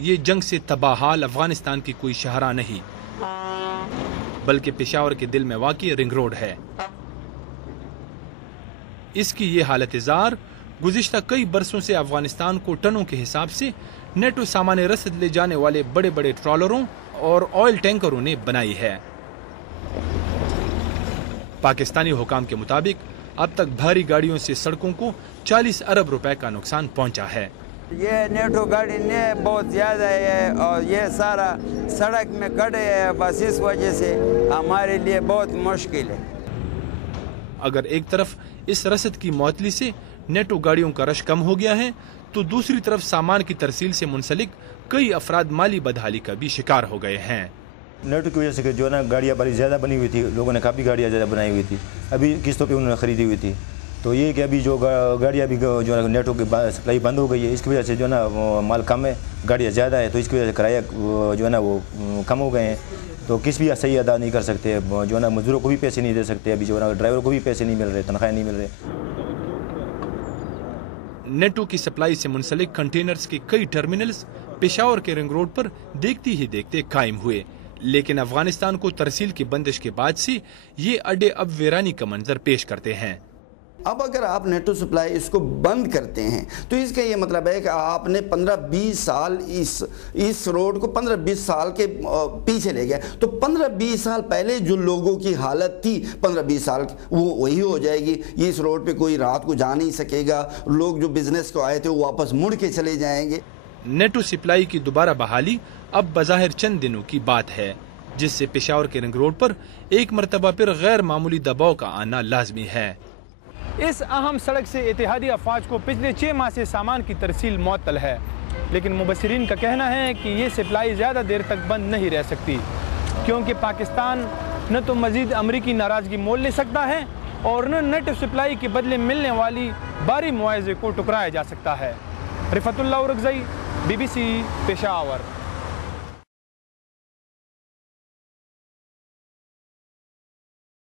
یہ جنگ سے تباہ حال افغانستان کی کوئی شاہراہ نہیں بلکہ پشاور کے دل میں واقع رنگ روڈ ہے۔ اس کی یہ حالت زار گزشتہ کئی برسوں سے افغانستان کو ٹنوں کے حساب سے نیٹو سامان رسد لے جانے والے بڑے بڑے ٹرالروں اور آئل ٹینکروں نے بنائی ہے۔ پاکستانی حکام کے مطابق اب تک بھاری گاڑیوں سے سڑکوں کو 40 ارب روپے کا نقصان پہنچا ہے۔ یہ نیٹو گاڑی نے بہت زیادہ ہے اور یہ سارا سڑک میں کھڑے ہے، بس اس وجہ سے ہمارے لیے بہت مشکل ہے۔ اگر ایک طرف اس رسد کی معطلی سے نیٹو گاڑیوں کا رش کم ہو گیا ہے تو دوسری طرف سامان کی ترسیل سے منسلک کئی افراد مالی بدحالی کا بھی شکار ہو گئے ہیں۔ نیٹو کی وجہ سے جو ہے نا گاڑیاں بڑی زیادہ بنی ہوئی تھی، لوگوں نے کافی گاڑیاں زیادہ بنائی ہوئی تھی، ابھی قسطوں پہ انہوں نے خریدی ہوئی تھی، تو یہ کہ ابھی جو گاڑیاں بھی جو ہے نیٹو کی سپلائی بند ہو گئی ہے، اس کی وجہ سے جو ہے نا مال کم ہے، گاڑیاں زیادہ ہے، تو اس کی وجہ سے کرایہ جو ہے نا وہ کم ہو گئے ہیں، تو کس بھی صحیح ادا نہیں کر سکتے، جو ہے نا مزدوروں کو بھی پیسے نہیں دے سکتے، ابھی جو ہے نا ڈرائیور کو بھی پیسے نہیں مل رہے، تنخواہیں نہیں مل رہے۔ نیٹو کی سپلائی سے منسلک کنٹینرز کے کئی ٹرمینلز پشاور کے رنگ روڈ پر دیکھتے ہی دیکھتے قائم ہوئے، لیکن افغانستان کو ترسیل کی بندش کے بعد سے یہ اڈے اب ویرانی کا منظر پیش کرتے ہیں۔ اب اگر آپ نیٹو سپلائی اس کو بند کرتے ہیں تو اس کا یہ مطلب ہے کہ آپ نے 15-20 سال اس روڈ کو 15-20 سال کے پیچھے لے گیا، تو 15-20 سال پہلے جو لوگوں کی حالت تھی 15-20 سال وہ وہی ہو جائے گی۔ یہ اس روڈ پہ کوئی رات کو جا نہیں سکے گا، لوگ جو بزنس کو آئے تھے وہ واپس مڑ کے چلے جائیں گے۔ نیٹو سپلائی کی دوبارہ بحالی اب بظاہر چند دنوں کی بات ہے، جس سے پشاور کے رنگ روڈ پر ایک مرتبہ پھر غیر معمولی دباؤ کا آنا لازمی ہے۔ اس اہم سڑک سے اتحادی افواج کو پچھلے 6 ماہ سے سامان کی ترسیل معطل ہے، لیکن مبصرین کا کہنا ہے کہ یہ سپلائی زیادہ دیر تک بند نہیں رہ سکتی، کیونکہ پاکستان نہ تو مزید امریکی ناراضگی مول لے سکتا ہے اور نہ نیٹو سپلائی کے بدلے ملنے والی باری معاوضے کو ٹکرایا جا سکتا ہے۔ رفعت اللہ اورکزئی، BBC پشاور۔